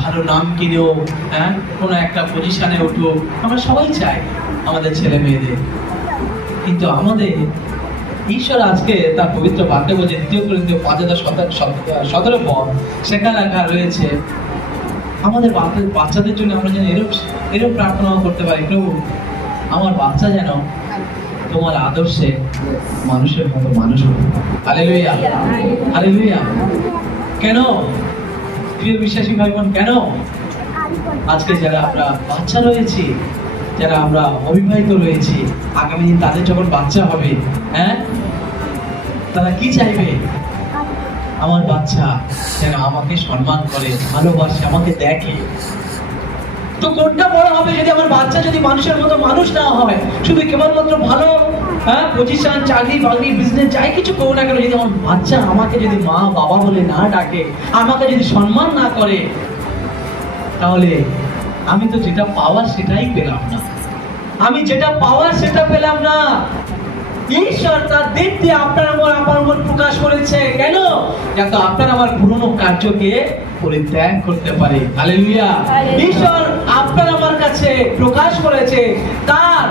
ভালো নাম কিনেও, হ্যাঁ, কোনো একটা পজিশনে উঠুক, আমরা সবাই চাই আমাদের ছেলে মেয়েদের। কিন্তু আমাদের ঈশ্বর আজকে তার পবিত্র বাক্যে বলছে, 2 করিন্থীয় 5:17 পদ, সেখানে লেখা রয়েছে আমাদের বাচ্চাদের জন্য আমরা যেন এরূপ প্রার্থনা করতে পারি, প্রভু আমার বাচ্চা যেন তোমার আদর্শে মানুষের মতো মানুষ হবে। Hallelujah, hallelujah. কেন প্রিয় বিশ্বাসী ভাই বোন, কেন আজকে যারা আমরা বাচ্চা রয়েছি, যারা আমরা অবিবাহিত রয়েছি, আগামী দিন তাদের যখন বাচ্চা হবে, হ্যাঁ, তারা কি চাইবে? আমার বাচ্চা যেন আমাকে সম্মান করে, ভালোবাসে, আমাকে দেখে। তো কোনটা বড় হবে যদি আমার বাচ্চা যদি মানুষের মতো মানুষ না হয়, শুধু কেবলমাত্র ভালো, হ্যাঁ, পজিশন, চাকরি বাকরি, বিজনেস যাই কিছু করো না কেন, যদি আমার বাচ্চা আমাকে যদি মা বাবা বলে না ডাকে, আমাকে যদি সম্মান না করে, তাহলে আমি তো যেটা পাওয়ার সেটাই পেলাম না। আমি যেটা পাওয়ার সেটা পেলাম না। ঈশ্বর তার দিক দিয়ে আপনার আমার উপর প্রকাশ করেছে। কেন? যাতে আপনার আমার পুরনো কার্যকে পরিত্যাগ করতে পারে। হালেলুয়া। ঈশ্বর আপনার আমার কাছে প্রকাশ করেছে তার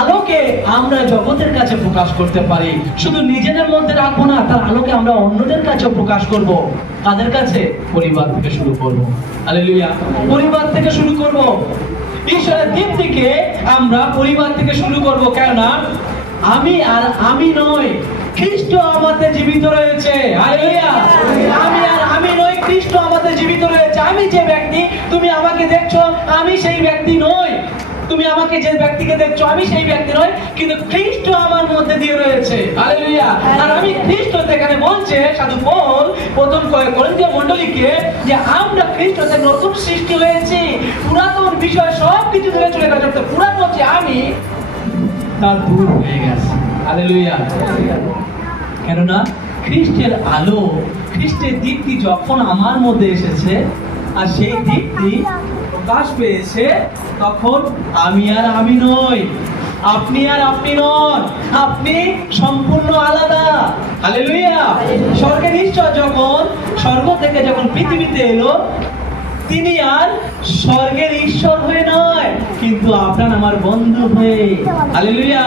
আলোকে আমরা জগতের কাছে প্রকাশ করতে পারি। শুধু নিজেদের মধ্যে রাখবো না, তার আলোকে আমরা অন্যদের কাছে প্রকাশ করব। তাদের কাছে? পরিবার থেকে শুরু করব। হালেলুয়া। পরিবার থেকে শুরু করব। ঈশ্বরের দিক থেকে আমরা পরিবার থেকে শুরু করব। কেননা আমি আর আমি নই, খ্রিস্ট আমাতে জীবিত রয়েছে। হালেলুয়া। আমি আর আমি নই, খ্রিস্ট আমাতে জীবিত রয়েছে। আমি যে ব্যক্তি তুমি আমাকে দেখছো, আমি সেই ব্যক্তি নই। তুমি আমাকে যে ব্যক্তিকে দেখছো, আমি সেই ব্যক্তি নই, কিন্তু খ্রিস্ট আমার মধ্যে দিয়ে রয়েছে। হালেলুয়া। আর আমি খ্রিস্ট এখানে বলছে সাধু পৌল প্রথম করিন্থীয় মণ্ডলীকে যে আমরা খ্রিস্টতে নতুন সৃষ্টি হয়েছি, পুরাতন বিষয় সব কিছু ধরে চলে গেছে, পুরাতন হচ্ছে আমি তার দূর হয়ে গেছে। হালেলুয়া। কেননা খ্রিস্টের আলো, খ্রিস্টের দীপ্তি যখন আমার মধ্যে এসেছে, আর সেই দীপ্তি প্রকাশ পেয়েছে, তখন আমি আর আমি নই, আপনি আর আপনি নন, আপনি সম্পূর্ণ আলাদা। হালেলুয়া। স্বর্গের ঈশ্বর যখন স্বর্গ থেকে যখন পৃথিবীতে এলো, তিনি আর স্বর্গের ঈশ্বর হয়ে নয়, কিন্তু আপনার আমার বন্ধু হয়ে। হালেলুয়া।